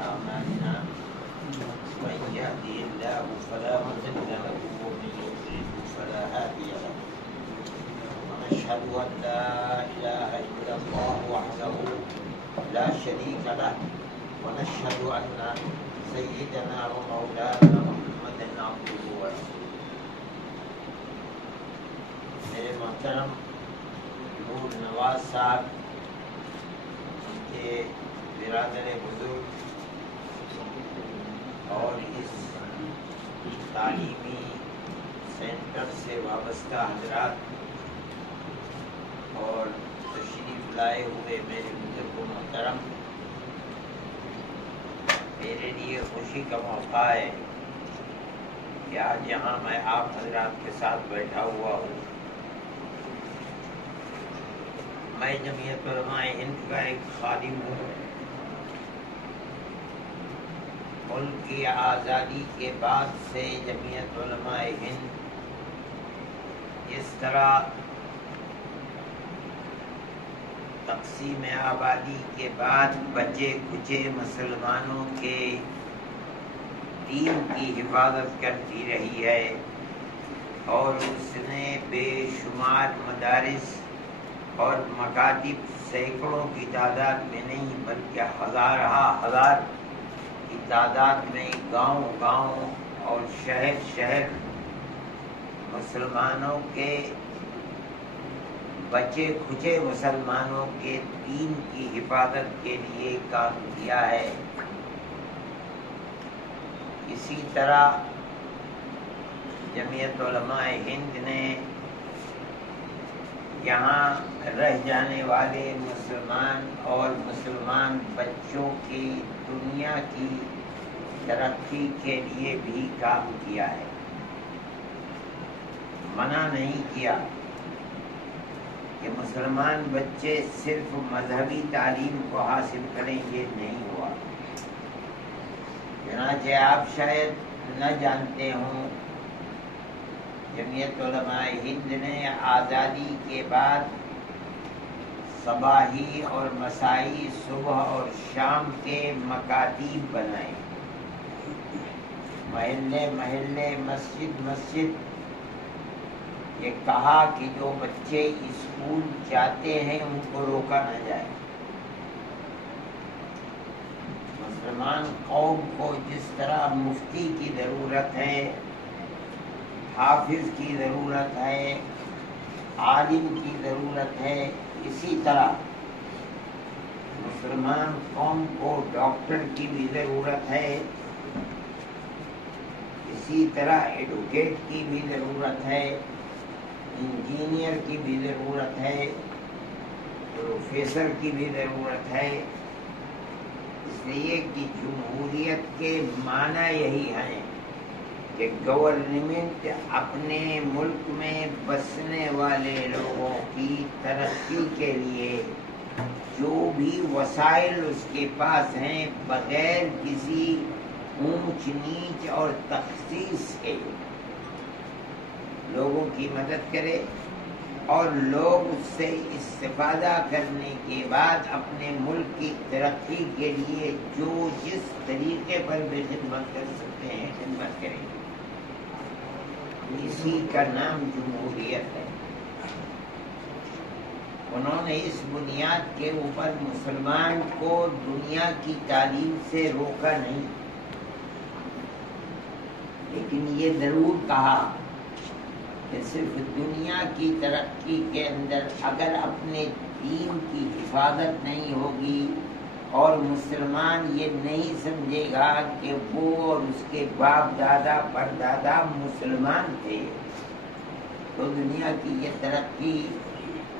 أعمالنا من يهده الله فلا مضل له ومن يضلل فلا هادي له ونشهد أن لا إله إلا الله وحده لا شريك له ونشهد أن سيدنا ومولانا محمدا عبده ورسوله. میرے محترم نور نواز صاحب، ان کے برادر بزرگ اور اس تعلیمی سینٹر سے وابستہ حضرات اور تشریف لائے ہوئے میرے بزرگ و محترم، میرے لیے خوشی کا موقع ہے کہ آج یہاں میں آپ حضرات کے ساتھ بیٹھا ہوا ہوں۔ میں جمعیت علماء ہند کا ایک خادم ہوں۔ ملک کی آزادی کے بعد سے جمعیت علماء ہند اس طرح تقسیم آبادی کے بعد بچے کچے مسلمانوں کے دین کی حفاظت کرتی رہی ہے، اور اس نے بے شمار مدارس اور مکاتب سینکڑوں کی تعداد میں نہیں بلکہ ہزار کی تعداد میں گاؤں گاؤں اور شہر شہر مسلمانوں کے بچے کھچے مسلمانوں کے دین کی حفاظت کے لیے کام کیا ہے۔ اسی طرح جمعیت علماء ہند نے یہاں رہ جانے والے مسلمان اور مسلمان بچوں کی دنیا کی ترقی کے لیے بھی کام کیا ہے۔ منع نہیں کیا کہ مسلمان بچے صرف مذہبی تعلیم کو حاصل کریں، یہ نہیں ہوا۔ چنانچہ آپ شاید نہ جانتے ہوں، جمعیت علماء ہند نے آزادی کے بعد صباحی اور مسائی، صبح اور شام کے مکاتب بنائے۔ محلے محلے، مسجد مسجد، یہ کہا کہ جو بچے اسکول جاتے ہیں ان کو روکا نہ جائے۔ مسلمان قوم کو جس طرح مفتی کی ضرورت ہے، حافظ کی ضرورت ہے، عالم کی ضرورت ہے، اسی طرح مسلمان قوم کو ڈاکٹر کی بھی ضرورت ہے، اسی طرح ایڈوکیٹ کی بھی ضرورت ہے، انجینئر کی بھی ضرورت ہے، پروفیسر کی بھی ضرورت ہے۔ اس لیے کہ جمہوریت کے معنی یہی ہیں کہ گورنمنٹ اپنے ملک میں بسنے والے لوگوں کی ترقی کے لیے جو بھی وسائل اس کے پاس ہیں بغیر کسی اونچ نیچ اور تخصیص کے لوگوں کی مدد کرے، اور لوگ اس سے استفادہ کرنے کے بعد اپنے ملک کی ترقی کے لیے جو جس طریقے پر بھی خدمت کر سکتے ہیں خدمت کریں۔ اسی کا نام جمہوریت ہے۔ انہوں نے اس بنیاد کے اوپر مسلمان کو دنیا کی تعلیم سے روکا نہیں، لیکن یہ ضرور کہا کہ صرف دنیا کی ترقی کے اندر اگر اپنے دین کی حفاظت نہیں ہوگی اور مسلمان یہ نہیں سمجھے گا کہ وہ اور اس کے باپ دادا پردادا مسلمان تھے، تو دنیا کی یہ ترقی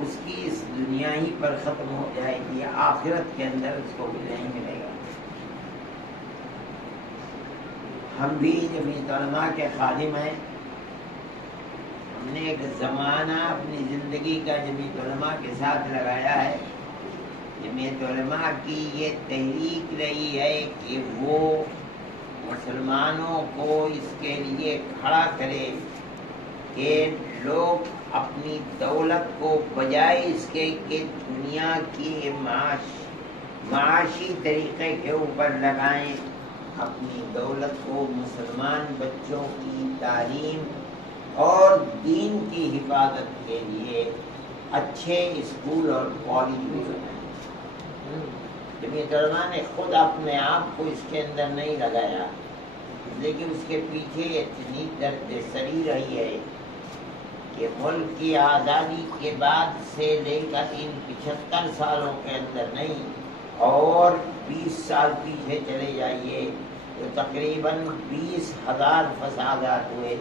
اس کی اس دنیا ہی پر ختم ہو جائے گی، آخرت کے اندر اس کو بھی نہیں ملے گا۔ ہم بھی جمعیت علماء کے خادم ہیں۔ ہم نے ایک زمانہ اپنی زندگی کا جمعیت علماء کے ساتھ لگایا ہے۔ جمعیت علماء کی یہ تحریک رہی ہے کہ وہ مسلمانوں کو اس کے لیے کھڑا کرے کہ لوگ اپنی دولت کو بجائے اس کے کہ دنیا کی معاش معاشی طریقے کے اوپر لگائیں اپنی دولت کو مسلمان بچوں کی تعلیم اور دین کی حفاظت کے لیے اچھے اسکول اور کالج بھی بنائیں۔ جمعیت علماء نے خود اپنے آپ کو اس کے اندر نہیں لگایا، لیکن اس کے پیچھے اتنی درد سری رہی ہے کہ ملک کی آزادی کے بعد سے لے کر ان 75 سالوں کے اندر نہیں، اور 20 سال پیچھے چلے جائیے تو تقریباً 20,000 فسادات ہوئے،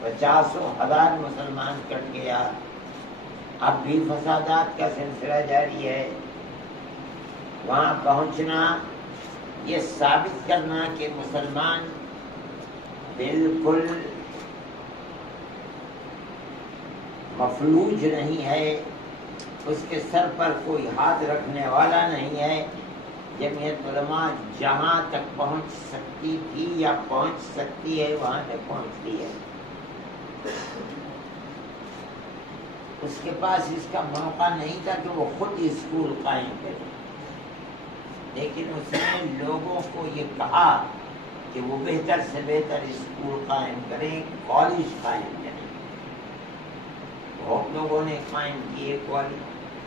50,000 مسلمان کٹ گیا، اب بھی فسادات کا سلسلہ جاری ہے۔ وہاں پہنچنا، یہ ثابت کرنا کہ مسلمان بالکل مفلوج نہیں ہے، اس کے سر پر کوئی ہاتھ رکھنے والا نہیں ہے۔ جمعیت علماء جہاں تک پہنچ سکتی تھی یا پہنچ سکتی ہے وہاں تک پہنچتی ہے۔ اس کے پاس اس کا موقع نہیں تھا کہ وہ خود اسکول قائم کرے، لیکن اس نے لوگوں کو یہ کہا کہ وہ بہتر سے بہتر اسکول قائم کریں، کالج قائم کریں۔ بہت لوگوں نے قائم کیے کالج،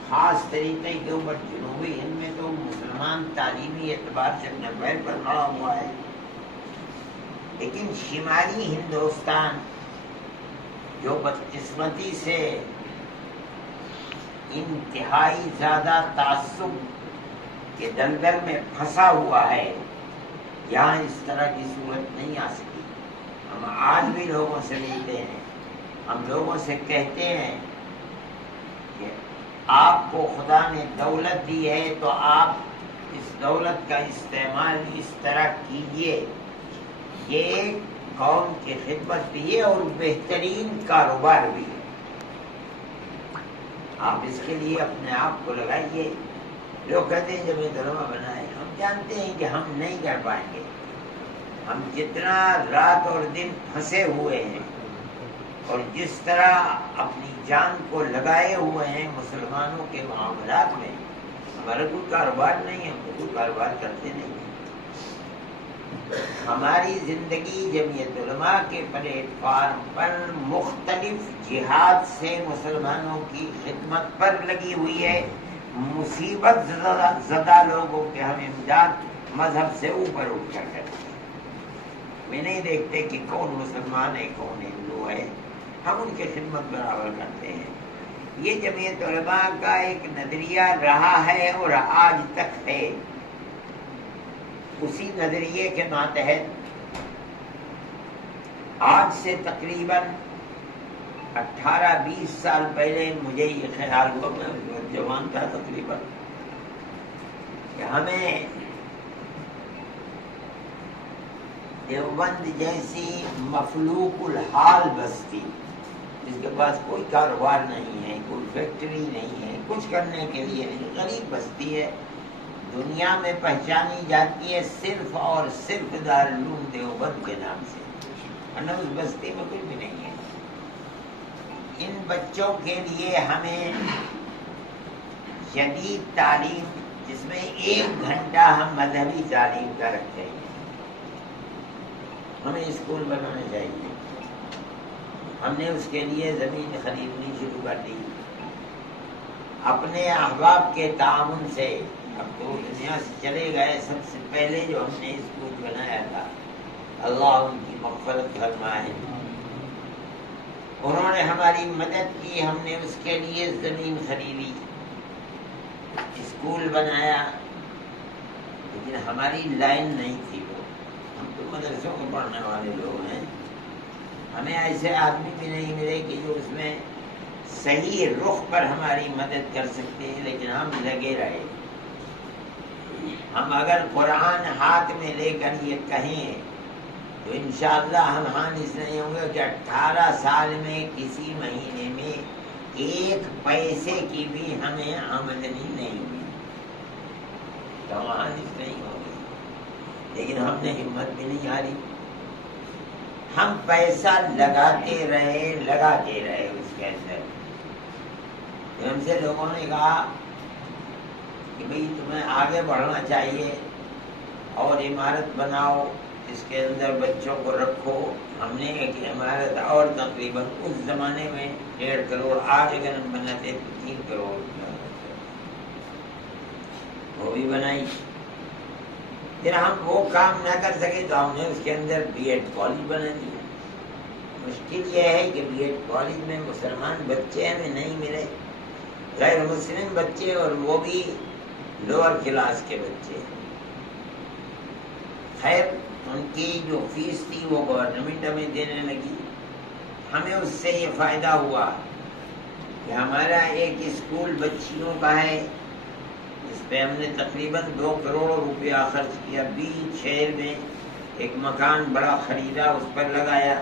خاص طریقے کے اوپر۔ جنوبی ہند میں تو مسلمان تعلیمی اعتبار سے اپنے پیر پر کھڑا ہوا ہے، لیکن شمالی ہندوستان جو بدقسمتی سے انتہائی زیادہ تعصب کے دلدل میں پھنسا ہوا ہے، یہاں اس طرح کی صورت نہیں آ سکی۔ ہم آج بھی لوگوں سے ملتے ہیں، ہم لوگوں سے کہتے ہیں کہ آپ کو خدا نے دولت دی ہے تو آپ اس دولت کا استعمال اس طرح کیجئے، یہ قوم کی خدمت بھی ہے اور بہترین کاروبار بھی ہے، آپ اس کے لیے اپنے آپ کو لگائیے۔ لوگ کہتے ہیں جمعیت علماء بنائے، ہم جانتے ہیں کہ ہم نہیں کر پائیں گے۔ ہم جتنا رات اور دن پھنسے ہوئے ہیں اور جس طرح اپنی جان کو لگائے ہوئے ہیں مسلمانوں کے معاملات میں، ہمارا کوئی کاروبار نہیں ہے، ہم کوئی کاروبار کرتے نہیں ہیں۔ ہماری زندگی جمعیت علماء کے پلیٹ فارم پر مختلف جہاد سے مسلمانوں کی خدمت پر لگی ہوئی ہے۔ مصیبت زدہ لوگوں کے ہم امداد مذہب سے اوپر اٹھ کر کرتے ہیں۔ میں نہیں دیکھتے کہ کون مسلمان ہے کون ہندو ہے، ہم ان کی خدمت برابر کرتے ہیں۔ یہ جمعیت علماء کا ایک نظریہ رہا ہے اور آج تک ہے۔ اسی نظریے کے ماتحت آج سے تقریباً 18-20 سال پہلے مجھے یہ خیال ہوا، میں جوان تھا تقریباً، کہ ہمیں دیوبند جیسی مفلوق الحال بستی، جس کے پاس کوئی کاروبار نہیں ہے، کوئی فیکٹری نہیں ہے، کچھ کرنے کے لیے نہیں، غریب بستی ہے، دنیا میں پہچانی جاتی ہے صرف اور صرف دارالعلوم دیوبند کے نام سے، ورنہ اس بستی میں کچھ بھی نہیں ہے۔ ان بچوں کے لیے ہمیں جدید تعلیم، جس میں 1 گھنٹہ ہم مذہبی تعلیم کا رکھتے ہیں، ہمیں اسکول بنانے چاہیے۔ ہم نے اس کے لیے زمین خریدنی شروع کر دی اپنے احباب کے تعاون سے۔ اب تو دنیا سے چلے گئے، سب سے پہلے جو ہم نے اسکول بنایا تھا، اللہ ان کی مغفرت فرمائے، انہوں نے ہماری مدد کی، ہم نے اس کے لیے زمین خریدی، اسکول بنایا، لیکن ہماری لائن نہیں تھی وہ۔ ہم تو مدرسوں کو پڑھنے والے لوگ ہیں، ہمیں ایسے آدمی بھی نہیں ملے کہ جو اس میں صحیح رخ پر ہماری مدد کر سکتے ہیں، لیکن ہم لگے رہے۔ ہم اگر قرآن ہاتھ میں لے کر یہ کہیں تو انشاءاللہ ہم حانث نہیں ہوں گے کہ 18 سال میں کسی مہینے میں 1 پیسے کی بھی ہمیں آمدنی نہیں ہوئی، تو ہم حانث نہیں ہوں گے۔ لیکن ہم نے ہمت بھی نہیں ہاری، ہم پیسہ لگاتے رہے اس کے اندر۔ ہم سے لوگوں نے کہا کہ بھئی تمہیں آگے بڑھنا چاہیے اور عمارت بناؤ، اس کے اندر بچوں کو رکھو. ہم نے ایک عمارت اور تقریباً اس زمانے میں 1.5 کروڑ، آج اگر ہم بناتے تو 3 کروڑ وہ بھی بنائی. پھر ہم وہ کام نہ کر سکے تو ہم نے اس کے اندر بی ایڈ کالج بنا دیا. مشکل یہ ہے کہ بی ایڈ کالج میں مسلمان بچے ہمیں نہیں ملے، غیر مسلم بچے، اور وہ بھی لوور کلاس کے بچے. خیر ان کی جو فیس تھی وہ گورنمنٹ ہمیں دینے لگی. ہمیں اس سے یہ فائدہ ہوا کہ ہمارا ایک اسکول بچیوں کا ہے، اس پہ ہم نے تقریباً 2 کروڑ روپیہ خرچ کیا. بیچ شہر میں ایک مکان بڑا خریدا، اس پر لگایا.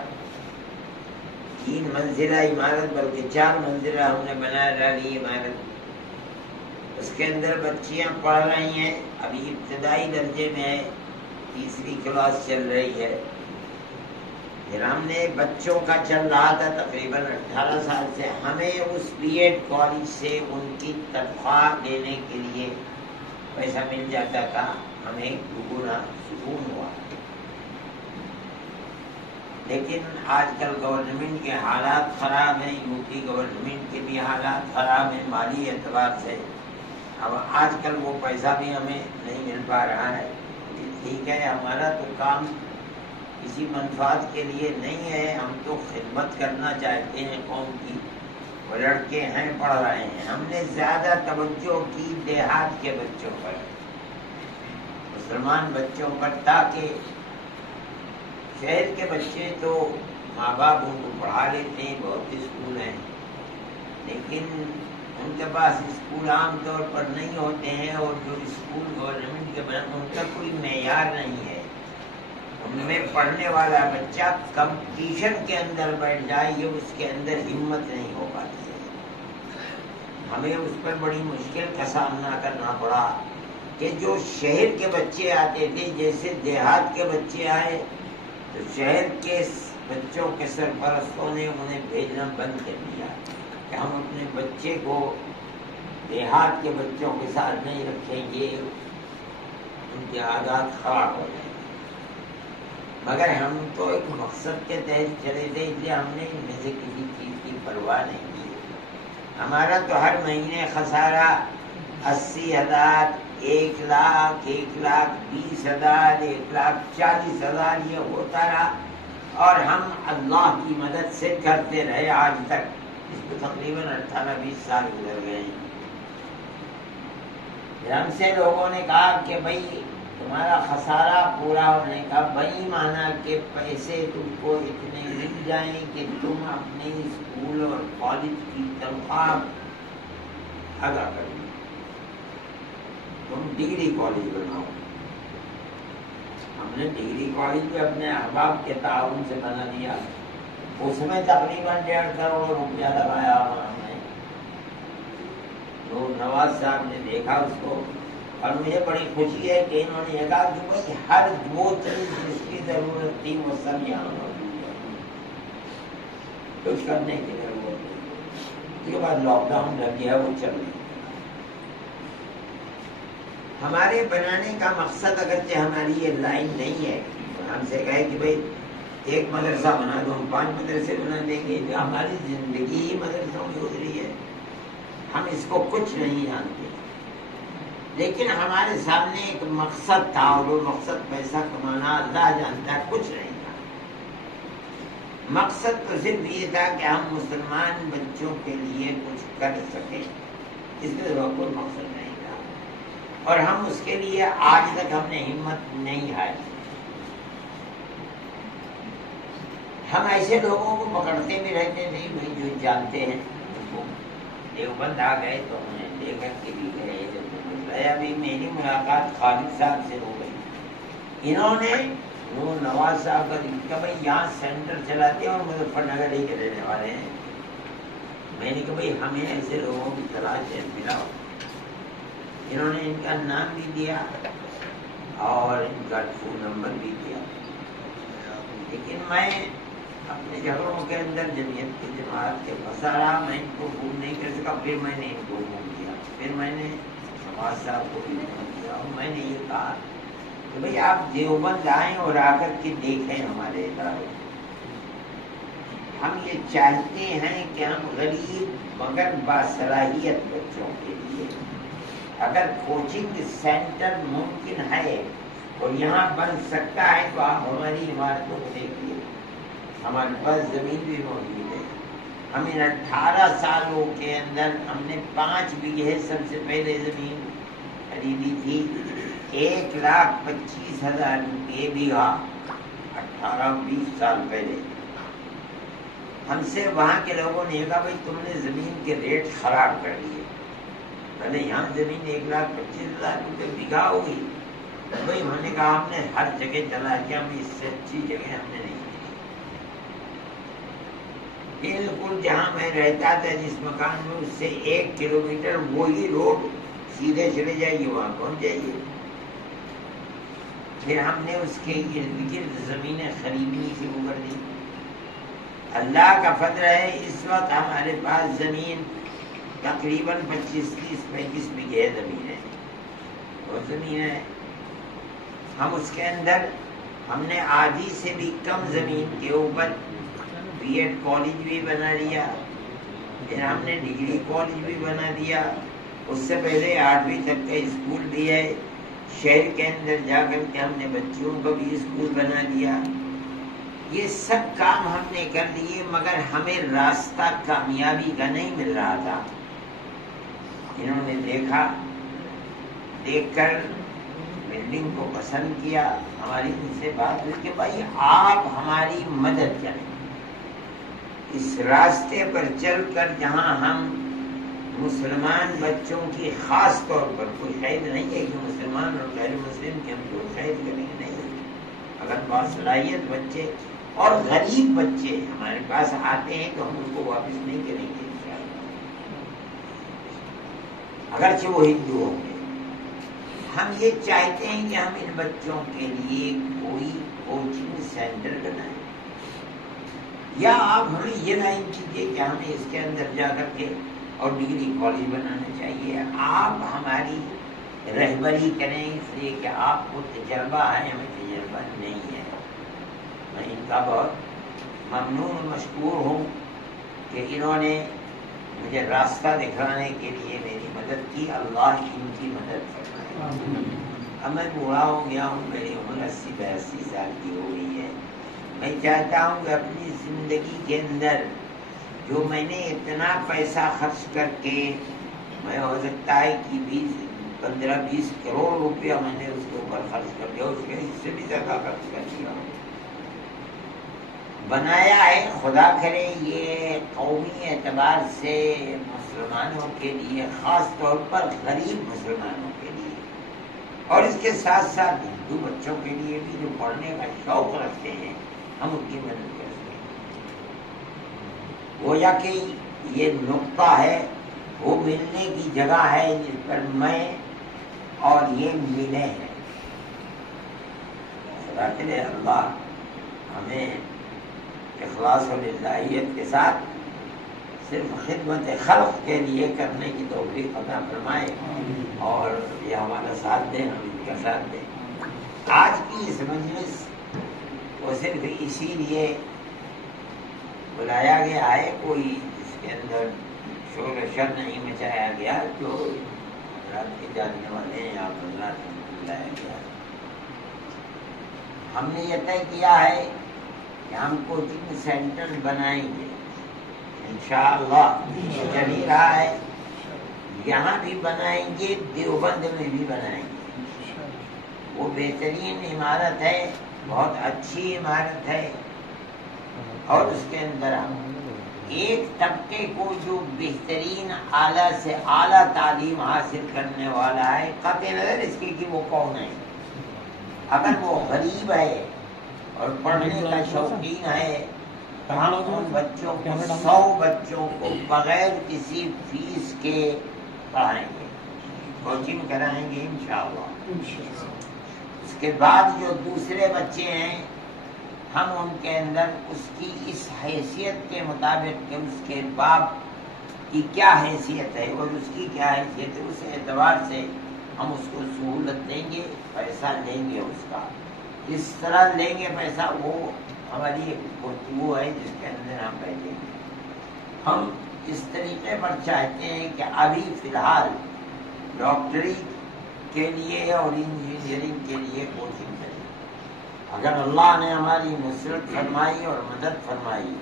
3 منزلہ عمارت، بلکہ 4 منزلہ ہم نے بنا ڈالی عمارت. اس کے اندر بچیاں پڑھ رہی ہیں، ابھی ابتدائی درجے میں ہے، 3ری کلاس چل رہی ہے. پھر ہم نے بچوں کا چل رہا تھا تقریباً 18 سال سے. ہمیں اس بی ایڈ کالج سے ان کی تنخواہ دینے کے لیے پیسہ مل جاتا تھا. ہمیں دگنا سکون ہوا. لیکن آج کل گورنمنٹ کے حالات خراب ہیں، یوپی گورنمنٹ کے بھی حالات خراب ہیں مالی اعتبار سے. اب آج کل وہ پیسہ بھی ہمیں نہیں مل پا رہا ہے. ٹھیک ہے، ہمارا تو کام کسی منفعت کے لیے نہیں ہے، ہم تو خدمت کرنا چاہتے ہیں قوم کی. وہ لڑکے ہیں پڑھ رہے ہیں. ہم نے زیادہ توجہ کی دیہات کے بچوں پر، مسلمان بچوں پر، تاکہ شہر کے بچے تو ماں باپ ان کو پڑھا لیتے ہیں، بہت اسکول ہیں، لیکن ان کے پاس اسکول عام طور پر نہیں ہوتے ہیں، اور جو اسکول گورنمنٹ کے بنا ان کا کوئی معیار نہیں ہے. ان میں پڑھنے والا بچہ کمپٹیشن کے اندر بیٹھ جائے، یہ اس کے اندر ہمت نہیں ہو پاتی ہے. ہمیں اس پر بڑی مشکل کا سامنا کرنا پڑا کہ جو شہر کے بچے آتے تھے، جیسے دیہات کے بچے آئے تو شہر کے بچوں کے سرپرستوں نے انہیں بھیجنا بند کر دیا کہ ہم اپنے بچے کو دیہات کے بچوں کے ساتھ نہیں رکھیں گے، ان کے عادات خراب ہو جائیں گے. مگر ہم تو ایک مقصد کے تحت چلے تھے، اس لیے ہم نے ان میں سے کسی چیز کی پرواہ نہیں کی. ہمارا تو ہر مہینے خسارہ 80,000، 1 لاکھ، 1,20,000، 1,40,000 یہ ہوتا رہا، اور ہم اللہ کی مدد سے کرتے رہے آج تک. اس کو تقریباً 18-20 سال گزر گئے ہیں. ہم سے لوگوں نے کہا کہ بھائی تمہارا خسارہ پورا ہونے کا بھائی مانا کہ پیسے تم کو اتنے مل جائیں کہ تم اپنے اسکول اور کالج کی تنخواہ ادا کرو، تم ڈگری کالج بناؤ. ہم نے ڈگری کالج بھی اپنے احباب کے تعاون سے بنا دیا. اس میں تقریباً 1.5 کروڑ روپیہ لگایا ہم نے. تو نواز صاحب نے دیکھا اس کو، اور مجھے بڑی خوشی ہے کہ انہوں نے یہ کہا کہ بھائی ہر وہ چیز جس کی ضرورت تھی وہ سب یہاں موجود ہے، کچھ کرنے کی ضرورت نہیں. اس کے بعد لاک ڈاؤن لگ گیا، وہ چل رہی. ہمارے بنانے کا مقصد اگرچہ ہماری یہ لائن نہیں ہے، ہم سے کہے کہ بھائی ایک مدرسہ بنا دو، ہم 5 مدرسے بنا دیں گے. ہماری زندگی ہی مدرسوں کی گزری ہے، ہم اس کو کچھ نہیں جانتے. لیکن ہمارے سامنے ایک مقصد تھا، اور وہ مقصد پیسہ کمانا، اللہ جانتا ہے کچھ نہیں تھا. مقصد تو صرف یہ تھا کہ ہم مسلمان بچوں کے لیے کچھ کر سکیں، اس کے سوا کوئی مقصد نہیں تھا. اور ہم اس کے لیے آج تک ہم نے ہمت نہیں ہاری. ہم ایسے لوگوں کو پکڑتے بھی رہتے تھے بھائی جو جانتے ہیں. دیوبند آ گئے تو ہم نے دیکھا کہ بھی گئے. ابھی میری ملاقات خالد صاحب سے ہو گئی. انہوں نے وہ نواز صاحب کا کہ بھائی یہاں سینٹر چلاتے ہیں اور مظفر نگر ہی کے رہنے والے ہیں. میں نے کہا بھائی ہمیں ایسے لوگوں کی تلاش ہے، ملاؤ. انہوں نے ان کا نام بھی دیا اور ان کا فون نمبر بھی دیا. لیکن میں اپنے جھگڑوں کے اندر جمعیت کی جماعت کے پھنسا رہا، میں ان کو فون نہیں کر سکا. پھر میں نے ان کو فون کیا، پھر میں نے نواز صاحب کو بھی فون کیا اور میں نے یہ کہا کہ بھئی آپ دیوبند آئیں اور آ کر کے دیکھیں ہمارے ادارے. ہم یہ چاہتے ہیں کہ ہم غریب مگر باصلاحیت بچوں کے لیے اگر کوچنگ سینٹر ممکن ہے اور یہاں بن سکتا ہے تو آپ ہماری عمارتوں کو دیکھیے. ہمارے پاس زمین بھی موجود ہے. ہم ان 18 سالوں کے اندر ہم نے 5 بیگھے سب سے پہلے زمین خریدی تھی. 1,25,000 روپے بیگھا 18-20 سال پہلے. ہم سے وہاں کے لوگوں نے کہا بھائی تم نے زمین کے ریٹ خراب کر دیے. پہلے یہاں زمین 1,25,000 روپے بیگھا ہوگی. بھائی انہوں نے کہا ہم نے ہر جگہ چلا کیا ہم اس سے اچھی جگہ ہم نے نہیں. بالکل جہاں میں رہتا تھا جس مکان میں اس سے 1 کلومیٹر وہی روڈ سیدھے چلے جائیے وہاں پہنچ جائیے. پھر ہم نے اس کے ارد گرد زمینیں خریدنی شروع کر دی. اللہ کا فضل ہے اس وقت ہمارے پاس زمین تقریباً 25-30-35 بیگھے زمین ہے. اور زمین ہے ہم اس کے اندر ہم نے آدھی سے بھی کم زمین کے اوپر B.Ed کالج بھی بنا لیا. پھر ہم نے ڈگری کالج بھی بنا دیا. اس سے پہلے 8ویں تک کا اسکول بھی ہے. شہر کے اندر جا کر کے ہم نے بچیوں کا بھی اسکول بنا دیا. یہ سب کام ہم نے کر لیے مگر ہمیں راستہ کامیابی کا نہیں مل رہا تھا. انہوں نے دیکھ کر بلڈنگ کو پسند کیا. ہماری ان سے بات ہوئی کہ بھائی آپ ہماری مدد کریں اس راستے پر چل کر جہاں ہم مسلمان بچوں کی خاص طور پر کوئی قید نہیں ہے کہ مسلمان اور غیر مسلم کے ہم کو قید کریں گے نہیں. اگر باصلاحیت بچے اور غریب بچے ہمارے پاس آتے ہیں تو ہم ان کو واپس نہیں کریں گے انشاءاللہ. اگرچہ وہ ہندو ہوں گے. ہم یہ چاہتے ہیں کہ ہم ان بچوں کے لیے کوئی کوچنگ سینٹر بنائیں یا آپ ہمیں یہ لائن کیجیے کہ ہمیں اس کے اندر جا کر کے اور ڈگری کالج بنانا چاہیے. آپ ہماری رہبری کریں اس لیے کہ آپ کو تجربہ ہے ہمیں تجربہ نہیں ہے. میں ان کا بہت ممنون مشکور ہوں کہ انہوں نے مجھے راستہ دکھانے کے لیے میری مدد کی. اللہ ان کی مدد فرمائے. اب میں بوڑھا ہو گیا ہوں. میری عمر 80-82 سال کی ہو گئی ہے. میں چاہتا ہوں کہ اپنی زندگی کے اندر جو میں نے اتنا پیسہ خرچ کر کے میں ہو سکتا ہے کہ 15-20 کروڑ روپیہ میں نے اس کے اوپر خرچ کر دیا. اس سے بھی زیادہ خرچ کر دیا بنایا ہے. خدا کرے یہ قومی اعتبار سے مسلمانوں کے لیے خاص طور پر غریب مسلمانوں کے لیے اور اس کے ساتھ ساتھ ہندو بچوں کے لیے بھی جو پڑھنے کا شوق رکھتے ہیں ہم ان کی مدد کر سکیں. گویا کہ یہ نقطہ ہے وہ ملنے کی جگہ ہے جس پر میں اور یہ ملے ہیں. خدا کرے اللہ ہمیں اخلاص و للہیت کے ساتھ صرف خدمت خلق کے لیے کرنے کی توفیق عطا فرمائے اور یہ ہمارا ساتھ دیں ہم ان کا ساتھ دیں. آج کی اس مجلس وہ صرف اسی لیے بلایا گیا ہے کوئی اس کے اندر شور و شر نہیں مچایا گیا. جو حضرات کے جاننے والے ہیں آپ حضرات کو بلایا گیا. ہم نے یہ طے کیا ہے کہ ہم کوچنگ سینٹر بنائیں گے انشاءاللہ. چل ہی رہا ہے. یہاں بھی بنائیں گے دیوبند میں بھی بنائیں گے. وہ بہترین عمارت ہے بہت اچھی عمارت ہے اور اس کے اندر ہم ایک طبقے کو جو بہترین اعلیٰ سے اعلیٰ تعلیم حاصل کرنے والا ہے قطع نظر اس کی کہ وہ کون ہے. اگر وہ غریب ہے اور پڑھنے کا شوقین ہے تو ہم ان بچوں کو 100 بچوں کو بغیر کسی فیس کے پڑھائیں گے کوچنگ کرائیں گے انشاءاللہ. اس کے بعد جو دوسرے بچے ہیں ہم ان کے اندر اس کی اس حیثیت کے مطابق کہ اس کے باپ کی کیا حیثیت ہے اور اس کی کیا حیثیت ہے اس اعتبار سے ہم اس کو سہولت دیں گے، پیسہ لیں گے اس کا. کس طرح لیں گے پیسہ، وہ ہماری ایک گفتگو ہے جس کے اندر ہم بیٹھیں گے. ہم اس طریقے پر چاہتے ہیں کہ ابھی فی الحال ڈاکٹری کے لیے اور انجینئرنگ کے لیے کوچنگ کریں. اگر اللہ نے ہماری نصرت فرمائی اور مدد فرمائی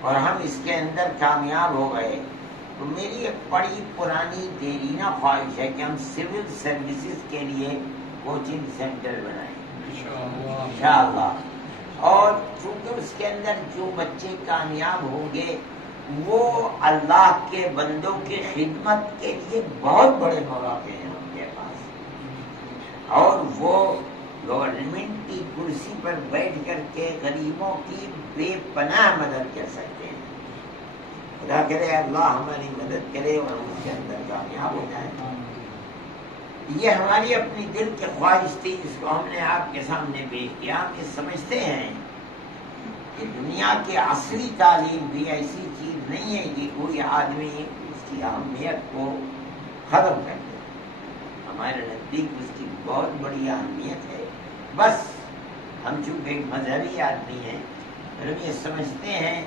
اور ہم اس کے اندر کامیاب ہو گئے تو میری ایک بڑی پرانی دیرینہ خواہش ہے کہ ہم سول سروسز کے لیے کوچنگ سینٹر بنائیں انشاءاللہ. اور چونکہ اس کے اندر جو بچے کامیاب ہوں گے وہ اللہ کے بندوں کی خدمت کے لیے بہت بڑے مواقع ہیں ان کے پاس، اور وہ گورنمنٹ کی کرسی پر بیٹھ کر کے غریبوں کی بے پناہ مدد کر سکتے ہیں. خدا کرے اللہ ہماری مدد کرے اور ہم اس کے اندر کامیاب ہو جائیں. یہ ہماری اپنی دل کی خواہش تھی، اس کو ہم نے آپ کے سامنے پیش کیا. ہم یہ سمجھتے ہیں کہ دنیا کی اصلی تعلیم بھی ایسی چیز نہیں ہے کہ کوئی آدمی اس کی اہمیت کو ختم کر دے. ہمارے نزدیک اس کی بہت بڑی اہمیت ہے. بس ہم چونکہ ایک مذہبی آدمی ہیں، ہم یہ سمجھتے ہیں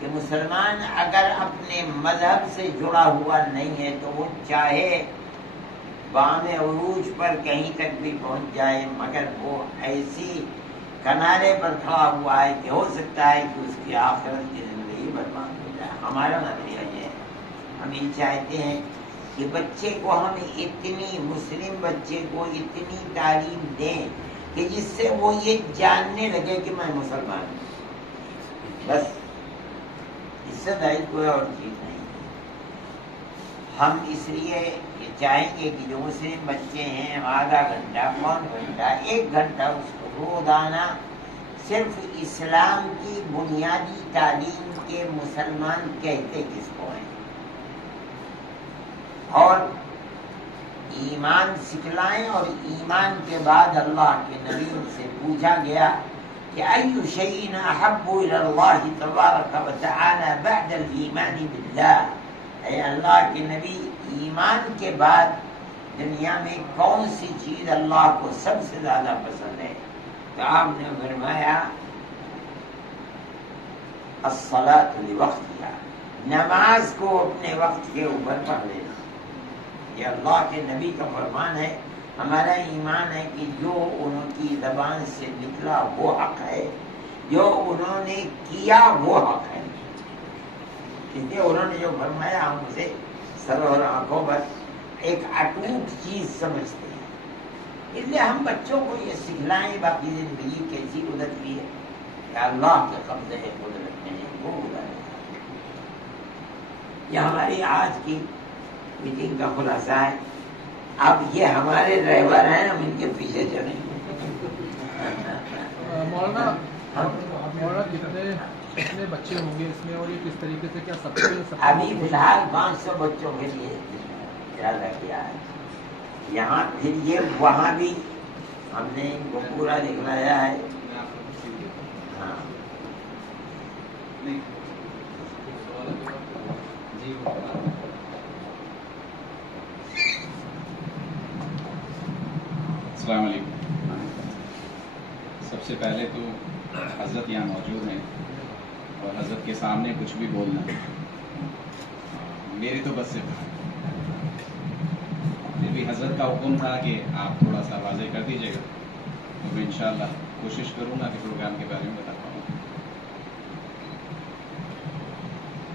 کہ مسلمان اگر اپنے مذہب سے جڑا ہوا نہیں ہے تو وہ چاہے بام عروج پر کہیں تک بھی پہنچ جائے، مگر وہ ایسی کنارے پر کھڑا ہوا ہے کہ ہو سکتا ہے کہ اس کی آخرت کی زندگی برباد ہو جائے. ہمارا نظریہ یہ ہے. ہم یہ چاہتے ہیں کہ بچے کو ہم اتنی مسلم بچے کو اتنی تعلیم دیں کہ جس سے وہ یہ جاننے لگے کہ میں مسلمان ہوں. بس اس سے زائد کوئی اور چیز نہیں. ہم اس لیے یہ چاہیں گے کہ جو مسلم بچے ہیں آدھا گھنٹہ، پون گھنٹہ، 1 گھنٹہ اس کو روزانہ صرف اسلام کی بنیادی تعلیم کے مسلمان کہتے کس کو ہیں اور ایمان سکھلائیں. اور ایمان کے بعد اللہ کے نبی سے پوچھا گیا کہ ای شیء احب الی اللہ تبارک و تعالی بعد الایمان باللہ، اے اللہ کے نبی ایمان کے بعد دنیا میں کون سی چیز اللہ کو سب سے زیادہ پسند ہے؟ تو آپ نے فرمایا الصلاۃ لوقتها، نماز کو اپنے وقت کے اوپر پڑھ لینا. یہ اللہ کے نبی کا فرمان ہے. ہمارا ایمان ہے کہ جو انہوں کی زبان سے نکلا وہ حق ہے، جو انہوں نے کیا وہ حق ہے. کیونکہ انہوں نے جو فرمایا ہم اسے سر اور آنکھوں پر ایک اٹوٹ چیز سمجھتے ہیں. اس لیے ہم بچوں کو یہ سکھلائیں باقی زندگی کیسی گزرتی ہے کہ اللہ کے قبضے قدرت میں وہ گزارے. یہ ہماری آج کی میٹنگ کا خلاصہ ہے. اب یہ ہمارے رہبر ہیں، ہم ان کے پیچھے چلیں. مولانا کتنے بچے ہوں گے اس میں، اور یہ کس طریقے سے کیا سب ابھی فی الحال 500 بچوں کے لیے ارادہ کیا ہے یہاں. پھر یہ وہاں بھی ہم نے ان کو پورا دکھلایا ہے. ہاں السلام علیکم. سب سے پہلے تو حضرت یہاں موجود ہیں اور حضرت کے سامنے کچھ بھی بولنا میری تو بس سے پھر بھی حضرت کا حکم تھا کہ آپ تھوڑا سا واضح کر دیجیے گا تو میں انشاءاللہ کوشش کروں گا کہ پروگرام کے بارے میں بتا پاؤں.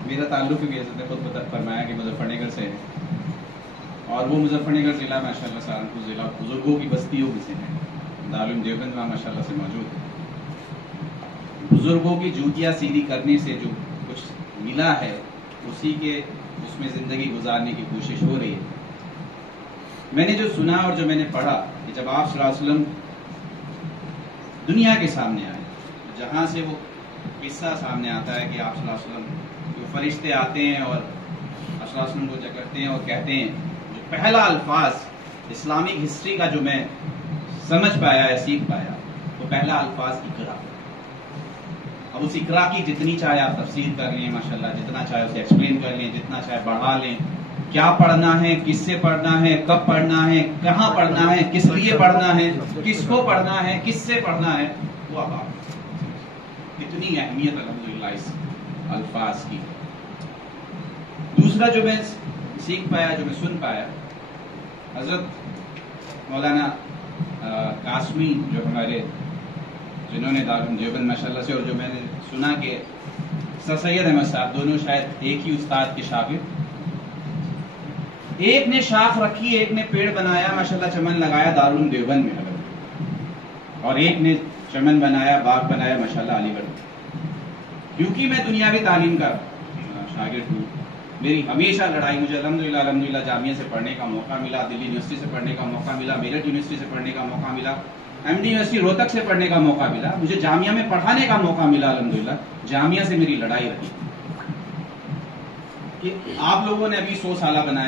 میرا تعلق بھی حضرت نے خود فرمایا کہ مظفر نگر سے ہے اور وہ مظفر نگر ضلع ماشاءاللہ سہارنپور ضلع بزرگوں کی بستیوں میں سے ہے. دارالعلوم دیوبند وہاں ماشاءاللہ سے موجود ہے. بزرگوں کی جوتیاں سیدھی کرنے سے جو کچھ ملا ہے اسی کے اس میں زندگی گزارنے کی کوشش ہو رہی ہے. میں نے جو سنا اور جو میں نے پڑھا کہ جب آپ صلی اللہ علیہ وسلم دنیا کے سامنے آئے، جہاں سے وہ قصہ سامنے آتا ہے کہ آپ صلی اللہ علیہ وسلم جو فرشتے آتے ہیں اور آپ صلی اللہ علیہ وسلم کو جکڑتے ہیں اور کہتے ہیں، جو پہلا الفاظ اسلامک ہسٹری کا جو میں سمجھ پایا یا سیکھ پایا وہ پہلا الفاظ اقرا. اب اس اقرا کی جتنی چاہے آپ تفسیر کر لیں ماشاءاللہ، جتنا چاہے اسے ایکسپلین کر لیں، جتنا چاہے بڑھا لیں، کیا پڑھنا ہے، کس سے پڑھنا ہے، کب پڑھنا ہے، کہاں پڑھنا ہے، کس لیے پڑھنا ہے، کس کو پڑھنا ہے، کس سے پڑھنا ہے، وہ اب آپ اتنی اہمیت الحمدللہ اس الفاظ کی. دوسرا جو میں سیکھ پایا، جو میں سن پایا، حضرت مولانا قاسمی جو ہمارے جنہوں نے دارالعلوم دیوبند ماشاءاللہ سے، اور جو میں نے سنا کہ سر سید احمد صاحب، دونوں شاید ایک ہی استاد کے شاگرد، ایک نے شاخ رکھی، ایک نے پیڑ بنایا ماشاءاللہ، چمن لگایا دارالعلوم دیوبند میں حضرت، اور ایک نے چمن بنایا، باغ بنایا ماشاءاللہ علی گڑھ. کیونکہ میں دنیاوی تعلیم کا شاگرد ہوں، میری ہمیشہ لڑائی، مجھے الحمدللہ جامعہ سے پڑھنے کا موقع ملا، دلی یونیورسٹی سے پڑھنے کا موقع ملا، میرٹھ یونیورسٹی سے پڑھنے کا موقع ملا، ایم ڈی یونیورسٹی روہتک سے پڑھنے کا موقع ملا، مجھے جامعہ میں پڑھانے کا موقع ملا. الحمدللہ جامعہ سے میری لڑائی رہی کہ آپ لوگوں نے ابھی 100 سالہ بنایا.